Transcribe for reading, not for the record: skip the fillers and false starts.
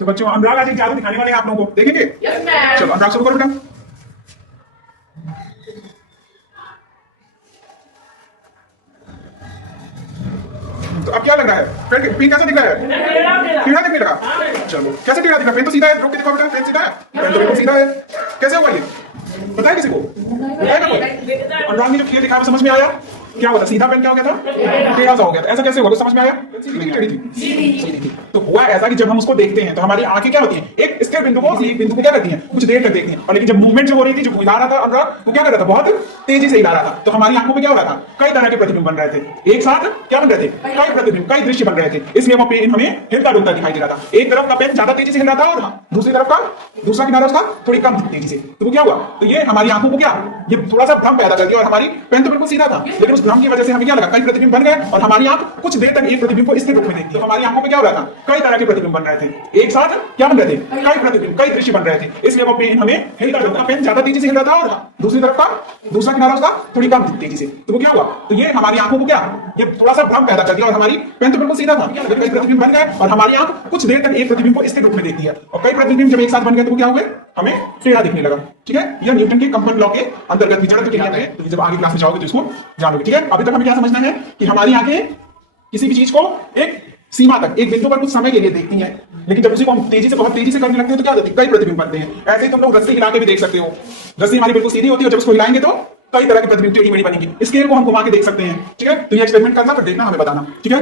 तो बच्चों अनुराग आज एक जादू दिखाने वाले हैं आप लोगों को, देखेंगे? चलो अनुराग शुरू करो बेटा। तो अब क्या लग रहा है? पेन कैसा दिख रहा है? टेढ़ा दिखने लगा। चलो कैसे टेढ़ा दिख रहा है? पेन तो सीधा है, रोक के दिखाओ बेटा। पेन सीधा है, पेन तो बिल्कुल सीधा है। कैसे हुआ ये? बताया किसी को? बताया कोई? अनुराग ने जो खेल दिखाया समझ में आया? क्या हुआ था? सीधा पेन क्या हो गया था? टेढ़ा सा हो गया था। ऐसा कैसे हुआ? कुछ समझ में आया? टेढ़ी थी, सीधी थी। तो हुआ ऐसा कि जब हम उसको देखते हैं तो हमारी आंखें क्या होती हैं? एक स्थिर बिंदु को एक बिंदु को क्या करती हैं? कुछ देर तक देखती हैं। और लेकिन जब मूवमेंट जो हो रही थी, जो हिला रहा था अनुराग, वो क्या कर रहा था? बहुत तेजी से हिला रहा था। तो हमारी आंखों में क्या हो रहा था? कई तरह के प्रतिबिंब बन रहे थे। एक साथ क्या बन रहे थे? कई प्रतिबिंब, कई दृश्य बन रहे थे। इसलिए वो पेन हमें हिलता डुलता दिखाई दे रहा था। एक तरफ का पेन ज्यादा तेजी से हिल रहा था और दूसरी तरफ का दूसरा किनारा उसका थोड़ी कम तेजी से। तो वो क्या हुआ? तो ये हमारी आंखों को क्या, ये थोड़ा सा भ्रम पैदा कर दिया। और हमारी पेन तो बिल्कुल सीधा था, लेकिन उस भ्रम की वजह से हमें क्या लगा? कई प्रतिबिंब बन गए और हमारी आंख कुछ देर तक एक प्रतिबिंब को स्थिर रूप में देखती। तो हमारी आंखों में क्या हो रहा था? कई तरह के प्रतिबिंब बन रहे थे। एक साथ क्या बन रहे थे? कई प्रतिबिंब, कई दृश्य बन रहे थे। इसलिए वो पेन हमें हिलता डुलता, पेन ज्यादा तेजी से हिल रहा था और दूसरी तरफ का दूसरा किनारा उसका थोड़ी कम तेजी से। तो वो क्या हुआ? तो ये हमारी आंखों को क्या, ये थोड़ा सा भ्रम पैदा कर दिया। और हमारी पेन तो बिल्कुल सीधा था, लेकिन कई प्रतिबिंब बन गए और हमारी आंख कुछ देर तक एक प्रतिबिंब को स्थिर रूप में देखती है। और कई प्रतिबिंब जब एक साथ बन गए तो वो क्या हुए? हमें टेढ़ा दिखने लगा। ठीक है, यह न्यूटन के कंपन लॉ के अंतर्गत विचरण के नियम है। तो जब आगे क्लास में जाओगे तो इसको जानोगे। ठीक है, अभी तक हमें क्या समझना है कि हमारी आंखें किसी भी चीज को एक सीमा तक, एक बिंदु पर कुछ समय के लिए देखती हैं, लेकिन जब उसी को हम तेजी से, बहुत तेजी से करने लगते हैं तो क्या होता है? कई प्रतिबिंब बनते हैं। ऐसे ही तुम लोग रस्सी हिला के भी देख सकते हो। रस्सी हमारी बिल्कुल सीधी होती है और जब उसको हिलाएंगे तो कई तरह के प्रतिबिंब टेढ़ी मेढ़ी बनेंगी। स्केल को हम घुमा के देख सकते हैं। ठीक है, तो ये एक्सपेरिमेंट करना, फिर देखना, हमें बताना। ठीक है।